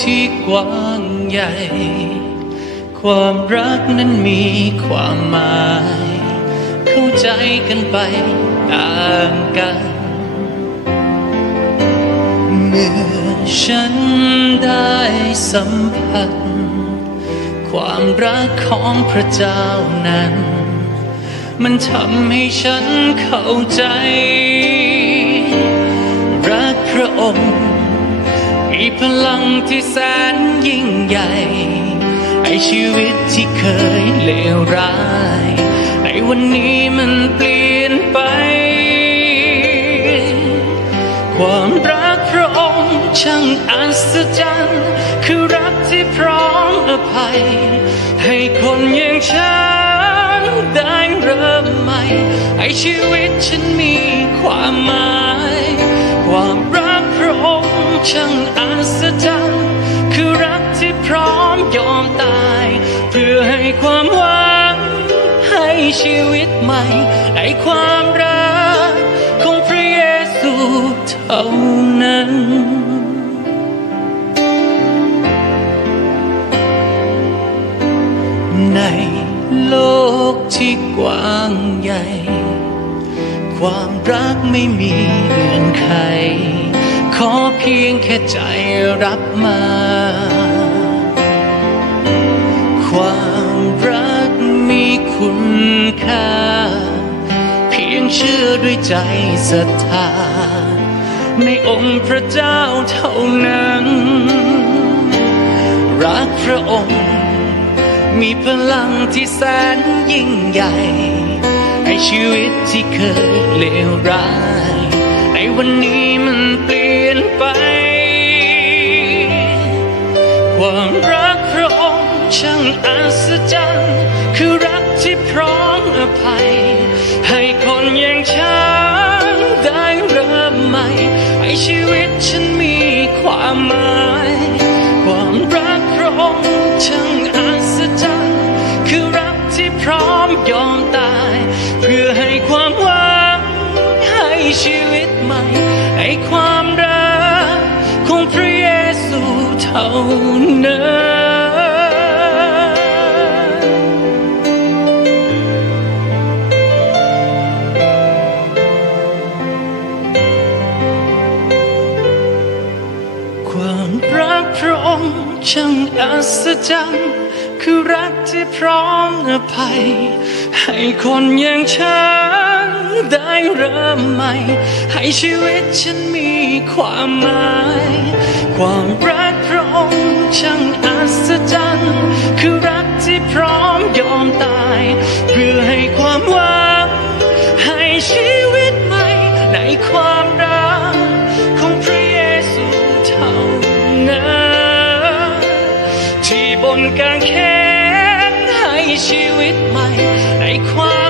ที่กว้างใหญ่ ความรักนั้นมีความหมาย เข้าใจกันไปต่างกัน เมื่อฉันได้สัมผัส ความรักของพระเจ้านั้น มันทำให้ฉันเข้าใจ รักพระองค์ พลังที่แสนยิ่งใหญ่ ไอชีวิตที่เคยเลวร้าย ในวันนี้มันเปลี่ยนไป ความรักพระองค์ช่างอัศจรรย์ คือรักที่พร้อมอภัย ให้คนอย่างฉันได้เริ่มใหม่ให้ชีวิตฉันมีความหมาย ช่างอัศจรรย์คือรักที่พร้อมยอมตาย เพื่อให้ความหวัง ให้ชีวิตใหม่ให้ความรักของพระเยซูเท่านั้นในโลกที่กว้างใหญ่ ความรักไม่มีเงื่อนไข ขอเพียงแค่ใจรับมา ความรักมีคุณค่า เพียงเชื่อด้วยใจศรัทธา ในองค์พระเจ้าเท่านั้น รักพระองค์ มีพลังที่แสนยิ่งใหญ่ให้ชีวิตที่เคยเลวร้าย ในวันนี้มันเปลี่ยน ความรักพระองค์ช่างอัศจรรย์ คือรักที่พร้อมอภัย ให้คนอย่างฉันได้เริ่มใหม่ ให้ชีวิตฉันมีความหมาย ความรักพระองค์ช่างอัศจรรย์ คือรักที่พร้อมยอมตาย เพื่อให้ความหวังให้ชีวิตใหม่ให้ความ นั้นความรักพระองค์ช่างอัศจรรย์คือรักที่พร้อมอภัย ให้คนอย่างฉันได้เริ่มใหม่ ให้ชีวิตฉันมีความหมาย ความรัก งช่างอัศจรรย์คือรักที่พร้อมยอมตาย เพื่อให้ความหวังให้ชีวิตใหม่ในความรักของพระเยซูเท่านั้นที่บนกางแขนให้ชีวิตใหม่ในความ